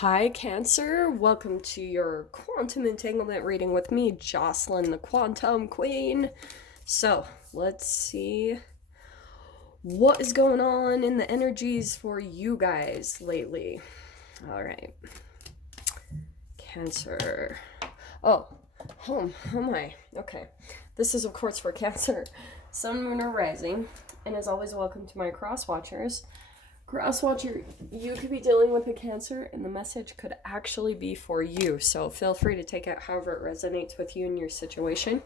Hi, Cancer. Welcome to your quantum entanglement reading with me, Jocelyn, the Quantum Queen. So, let's see what is going on in the energies for you guys lately. All right. Cancer. Oh my. Okay. This is, of course, for Cancer, Sun, Moon, or Rising. And as always, welcome to my cross watchers. Crosswatcher, you could be dealing with a Cancer, and the message could actually be for you. So feel free to take it however it resonates with you in your situation.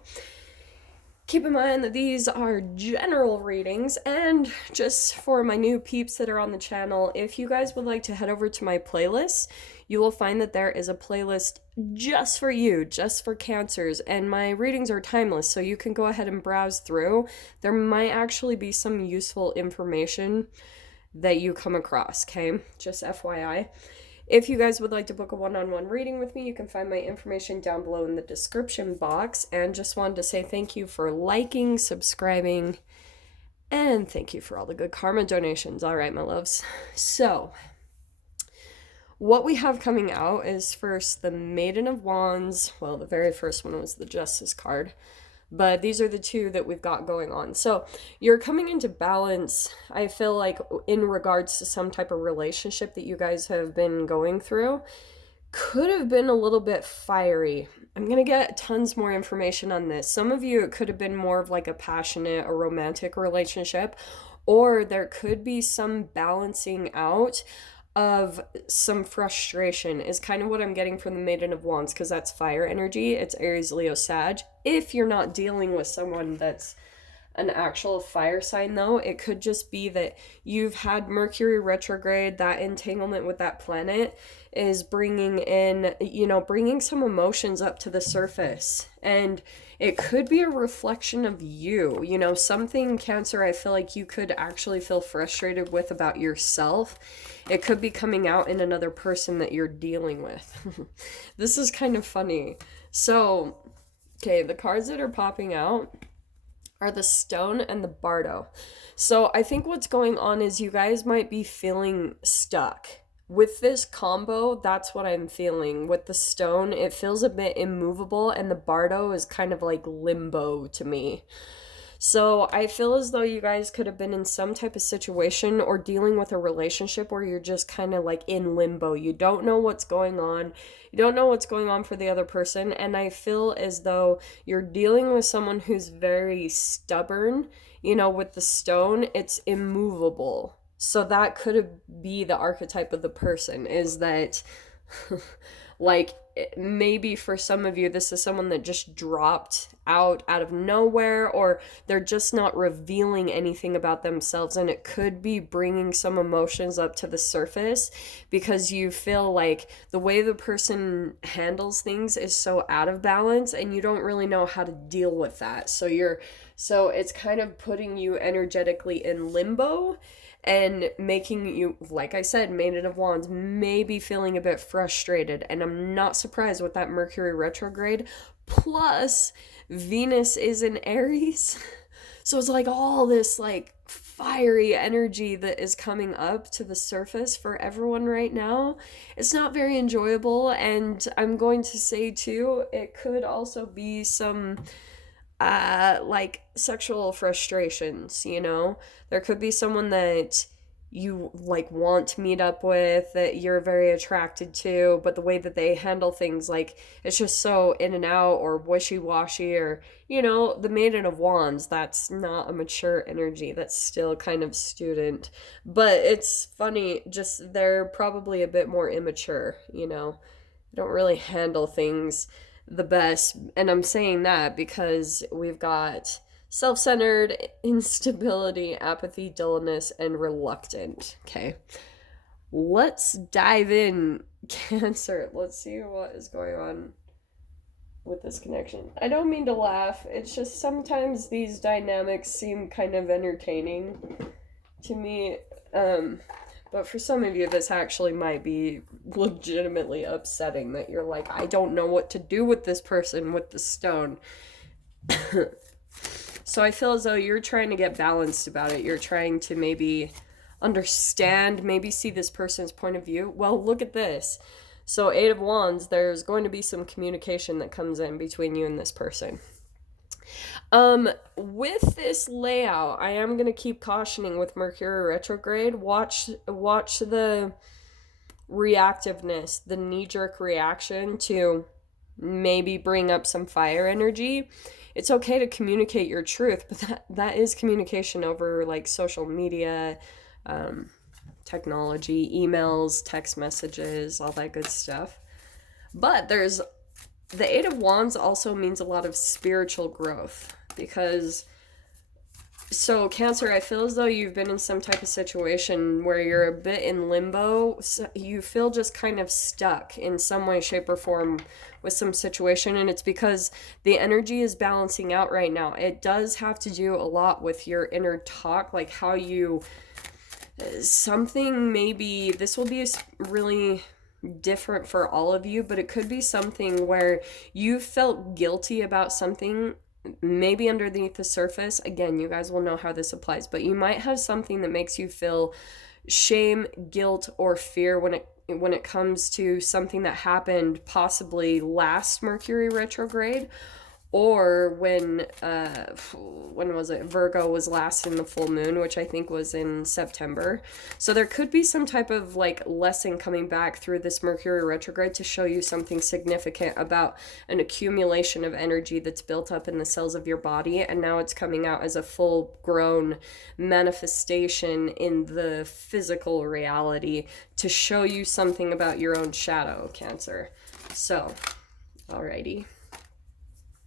Keep in mind that these are general readings, and just for my new peeps that are on the channel, if you guys would like to head over to my playlist, you will find that there is a playlist just for you, just for Cancers, and my readings are timeless, so you can go ahead and browse through. There might actually be some useful information that you come across, okay? Just FYI. If you guys would like to book a one-on-one reading with me, you can find my information down below in the description box. And just wanted to say thank you for liking, subscribing, and thank you for all the good karma donations. All right, my loves. So, what we have coming out is first the Maiden of Wands. Well, the very first one was the Justice card. But these are the two that we've got going on. So you're coming into balance, I feel like, in regards to some type of relationship that you guys have been going through. Could have been a little bit fiery. I'm going to get tons more information on this. Some of you, it could have been more of like a passionate or romantic relationship. Or there could be some balancing out of some frustration is kind of what I'm getting from the Maiden of Wands, because that's fire energy. It's Aries, Leo, Sag. If you're not dealing with someone that's an actual fire sign, though, it could just be that you've had Mercury retrograde. That entanglement with that planet is bringing in, bringing some emotions up to the surface. And it could be a reflection of you, something, Cancer, I feel like you could actually feel frustrated with about yourself. It could be coming out in another person that you're dealing with. This is kind of funny. So, okay, the cards that are popping out are the Stone and the Bardo. So I think what's going on is you guys might be feeling stuck. With this combo, that's what I'm feeling. With the Stone, it feels a bit immovable, and the Bardo is kind of like limbo to me. So I feel as though you guys could have been in some type of situation or dealing with a relationship where you're just kind of like in limbo. You don't know what's going on. You don't know what's going on for the other person. And I feel as though you're dealing with someone who's very stubborn. With the Stone, it's immovable. So that could be the archetype of the person, is that like maybe for some of you this is someone that just dropped out of nowhere, or they're just not revealing anything about themselves, and it could be bringing some emotions up to the surface because you feel like the way the person handles things is so out of balance and you don't really know how to deal with that. So it's kind of putting you energetically in limbo and making you, like I said, Maiden of Wands, maybe feeling a bit frustrated. And I'm not surprised with that Mercury retrograde. Plus, Venus is in Aries. So it's like all this like fiery energy that is coming up to the surface for everyone right now. It's not very enjoyable. And I'm going to say too, it could also be some like sexual frustrations, there could be someone that you like want to meet up with, that you're very attracted to, but the way that they handle things, like it's just so in and out or wishy-washy, or the Maiden of Wands, that's not a mature energy, that's still kind of student. But it's funny, just they're probably a bit more immature, they don't really handle things the best. And I'm saying that because we've got self-centered, instability, apathy, dullness, and reluctant. Okay, let's dive in, Cancer. Let's see what is going on with this connection. I don't mean to laugh, it's just sometimes these dynamics seem kind of entertaining to me. But for some of you, this actually might be legitimately upsetting, that you're like, I don't know what to do with this person with the Stone. So I feel as though you're trying to get balanced about it. You're trying to maybe understand, maybe see this person's point of view. Well, look at this. So 8 of Wands, there's going to be some communication that comes in between you and this person. With this layout, I am going to keep cautioning with Mercury retrograde. Watch the reactiveness, the knee-jerk reaction to maybe bring up some fire energy. It's okay to communicate your truth, but that is communication over like social media, technology, emails, text messages, all that good stuff. But there's the 8 of Wands also means a lot of spiritual growth, because so Cancer, I feel as though you've been in some type of situation where you're a bit in limbo. So you feel just kind of stuck in some way, shape, or form with some situation, and it's because the energy is balancing out right now. It does have to do a lot with your inner talk, like how you something, maybe this will be really different for all of you, but it could be something where you felt guilty about something, maybe underneath the surface. Again, you guys will know how this applies, but you might have something that makes you feel shame, guilt, or fear when it comes to something that happened possibly last Mercury retrograde, or when was it? Virgo was last in the full moon, which I think was in September. So there could be some type of like lesson coming back through this Mercury retrograde to show you something significant about an accumulation of energy that's built up in the cells of your body, and now it's coming out as a full grown manifestation in the physical reality to show you something about your own shadow, Cancer. So, alrighty.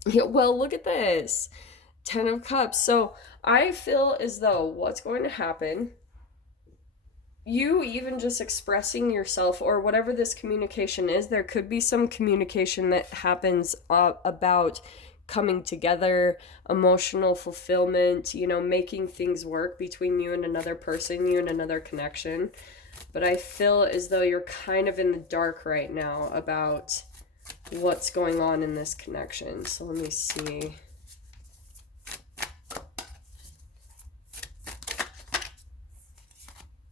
Yeah, well, look at this. 10 of Cups. So I feel as though what's going to happen, you even just expressing yourself or whatever this communication is, there could be some communication that happens about coming together, emotional fulfillment, making things work between you and another person, you and another connection. But I feel as though you're kind of in the dark right now about what's going on in this connection. So let me see.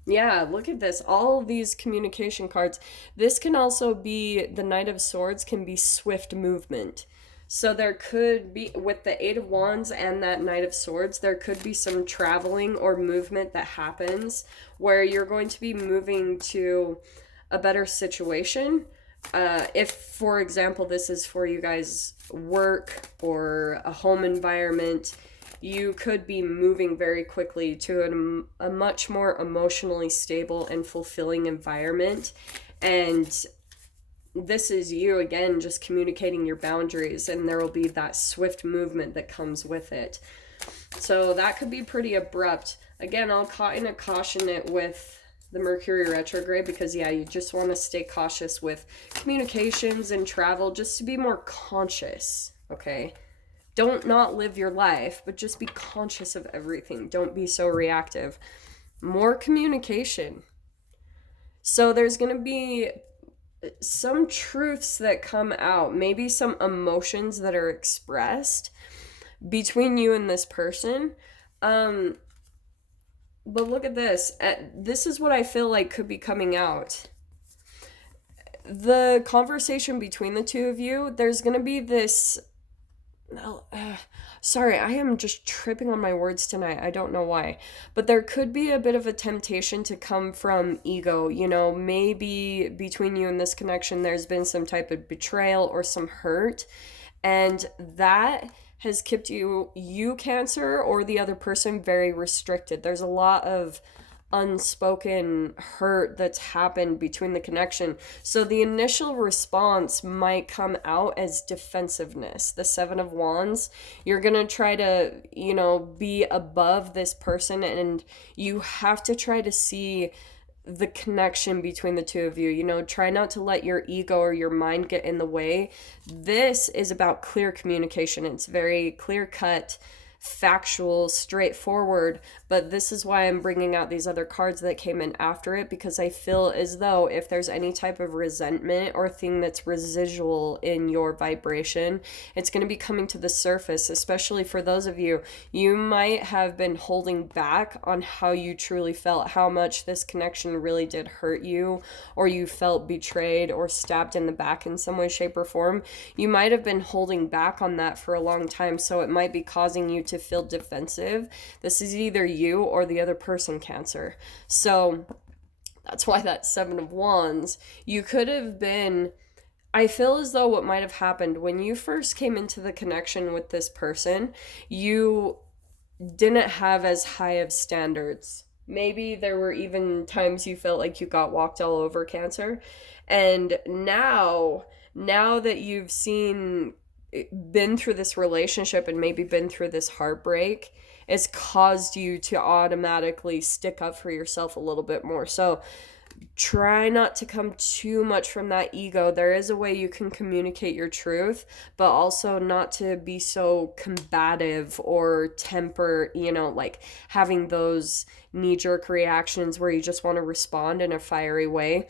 Yeah, look at this. All of these communication cards. This can also be, the Knight of Swords can be swift movement. So there could be, with the 8 of Wands and that Knight of Swords, there could be some traveling or movement that happens where you're going to be moving to a better situation. If, for example, this is for you guys work or a home environment, you could be moving very quickly to a much more emotionally stable and fulfilling environment. And this is you, again, just communicating your boundaries, and there will be that swift movement that comes with it. So that could be pretty abrupt. Again, I'll kind of caution it with the Mercury retrograde because, yeah, you just want to stay cautious with communications and travel, just to be more conscious, okay? Don't not live your life, but just be conscious of everything. Don't be so reactive. More communication. So there's going to be some truths that come out, maybe some emotions that are expressed between you and this person. But look at this. This is what I feel like could be coming out. The conversation between the two of you, there's going to be this... sorry, I am just tripping on my words tonight. I don't know why. But there could be a bit of a temptation to come from ego. Maybe between you and this connection, there's been some type of betrayal or some hurt. And that has kept you Cancer, or the other person, very restricted. There's a lot of unspoken hurt that's happened between the connection. So the initial response might come out as defensiveness. The 7 of Wands, you're going to try to, be above this person, and you have to try to see the connection between the two of you. Try not to let your ego or your mind get in the way. This is about clear communication. It's very clear cut, factual, straightforward, but this is why I'm bringing out these other cards that came in after it, because I feel as though if there's any type of resentment or thing that's residual in your vibration, it's going to be coming to the surface, especially for those of you. You might have been holding back on how you truly felt, how much this connection really did hurt you, or you felt betrayed or stabbed in the back in some way, shape, or form. You might have been holding back on that for a long time, so it might be causing you to feel defensive. This is either you or the other person, Cancer. So that's why that Seven of Wands, you could have been, I feel as though what might have happened when you first came into the connection with this person, you didn't have as high of standards. Maybe there were even times you felt like you got walked all over, Cancer. And now that you've been through this relationship and maybe been through this heartbreak, it's caused you to automatically stick up for yourself a little bit more. So try not to come too much from that ego. There is a way you can communicate your truth, but also not to be so combative or temper, like having those knee-jerk reactions where you just want to respond in a fiery way.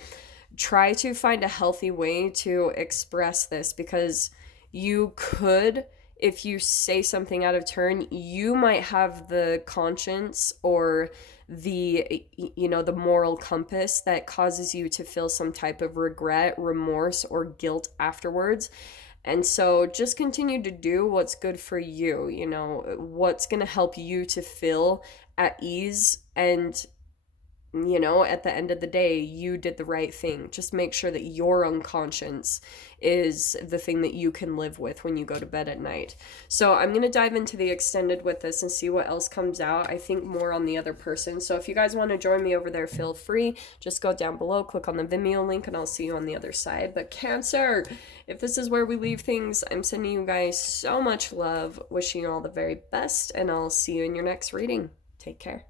Try to find a healthy way to express this, because you could, if you say something out of turn, you might have the conscience or the moral compass that causes you to feel some type of regret, remorse, or guilt afterwards. And so just continue to do what's good for you, what's going to help you to feel at ease. And at the end of the day, you did the right thing. Just make sure that your own conscience is the thing that you can live with when you go to bed at night. So I'm going to dive into the extended with this and see what else comes out. I think more on the other person. So if you guys want to join me over there, feel free. Just go down below, click on the Vimeo link, and I'll see you on the other side. But Cancer, if this is where we leave things, I'm sending you guys so much love, wishing you all the very best, and I'll see you in your next reading. Take care.